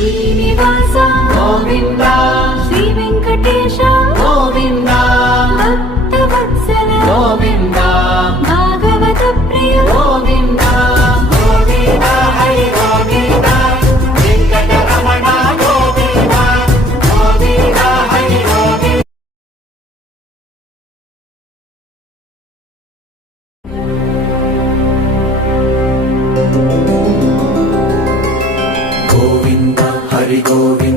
Srinivasa Govinda Shri Venkatesha Govinda Bhaktavatsala Govinda Bhagavata Priya Govinda Govinda Hari Govinda Venkataramana Govinda Govinda Hari Govinda Govinda Hari Govinda